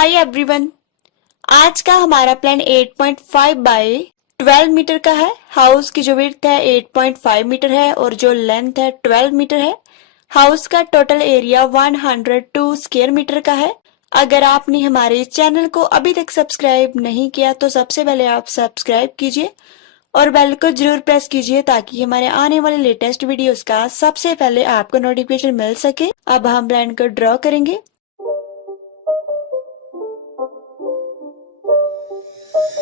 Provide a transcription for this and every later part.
Hi everyone. आज का हमारा प्लान 8.5 बाय 12 मीटर का है। हाउस की जो विड्थ है 8.5 मीटर है और जो लेंथ है 12 मीटर है। हाउस का टोटल एरिया 102 स्क्वायर मीटर का है। अगर आपने हमारे चैनल को अभी तक सब्सक्राइब नहीं किया तो सबसे पहले आप सब्सक्राइब कीजिए और बेल को जरूर प्रेस कीजिए ताकि हमारे आने वाले लेटेस्ट वीडियोस का सबसे पहले आपको नोटिफिकेशन मिल सके। अब हम प्लान को ड्रॉ करेंगे।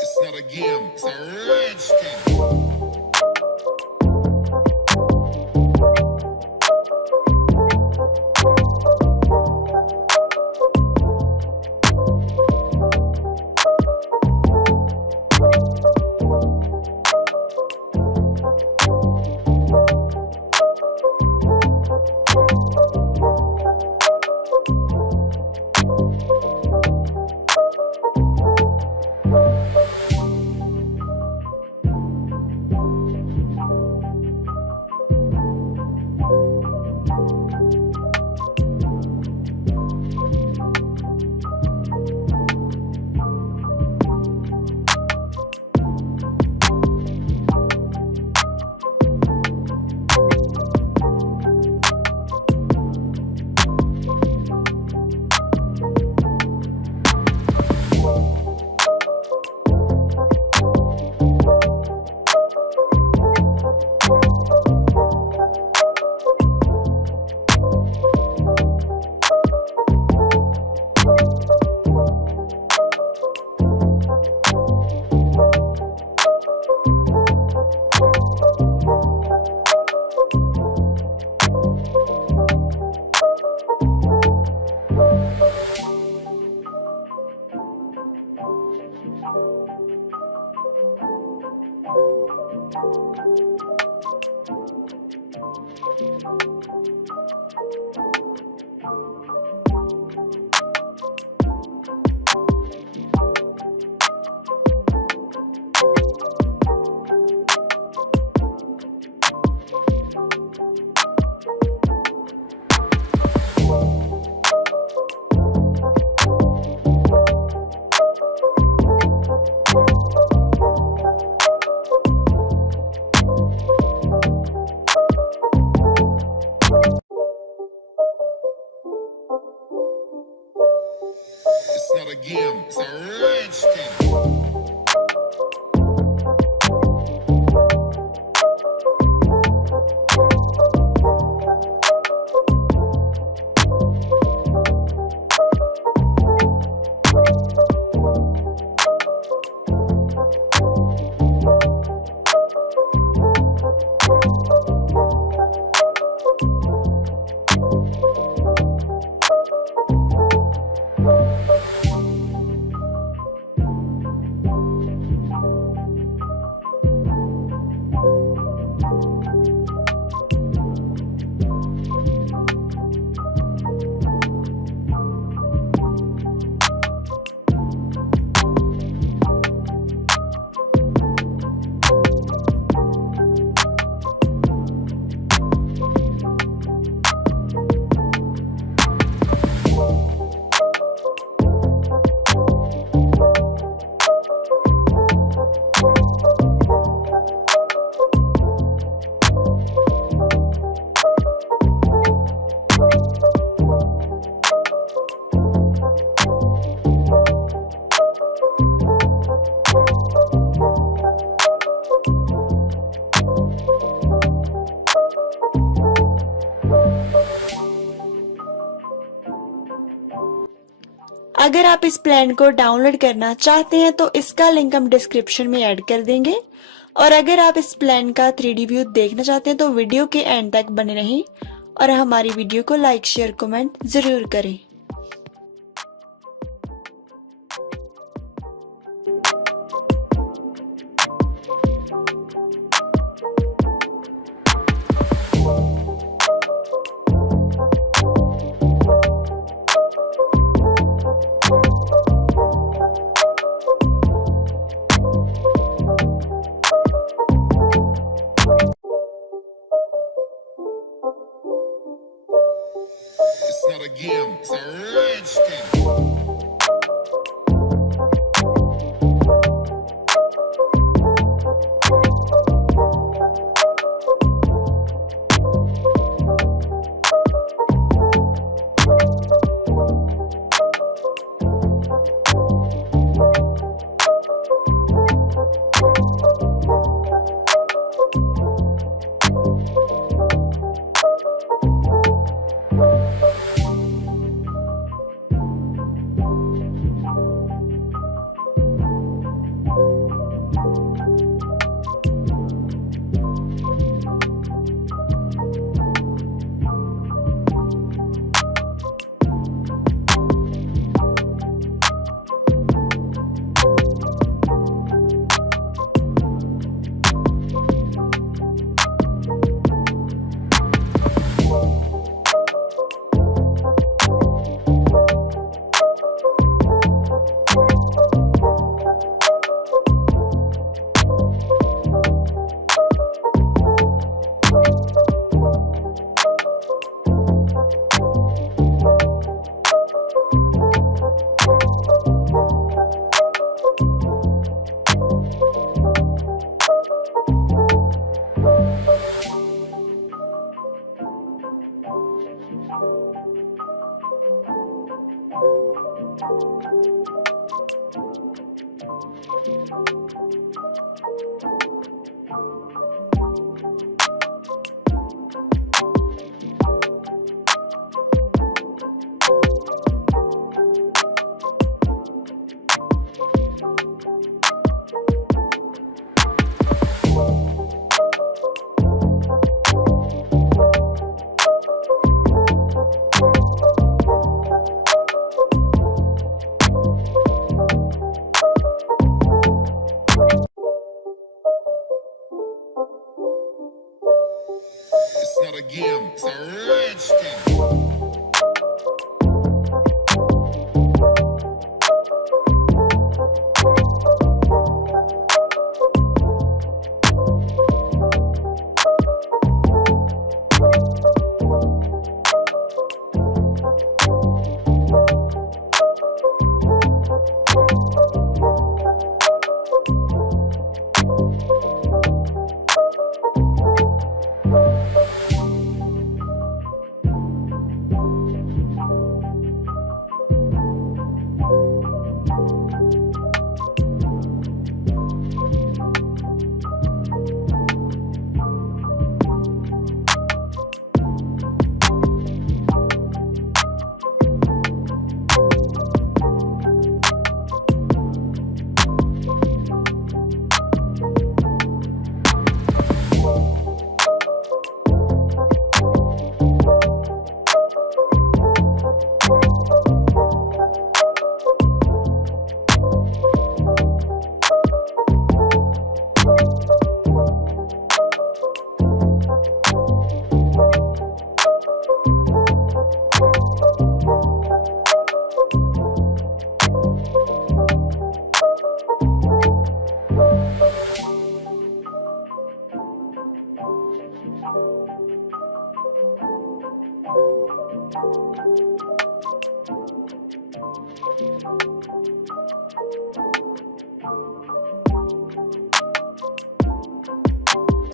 It's not a game, it's a rich thing. It's not a game, it's a rich thing. अगर आप इस प्लान को डाउनलोड करना चाहते हैं तो इसका लिंक हम डिस्क्रिप्शन में ऐड कर देंगे। और अगर आप इस प्लान का 3D व्यू देखना चाहते हैं तो वीडियो के एंड तक बने रहें और हमारी वीडियो को लाइक शेयर कमेंट जरूर करें। It's not a game, it's a It's a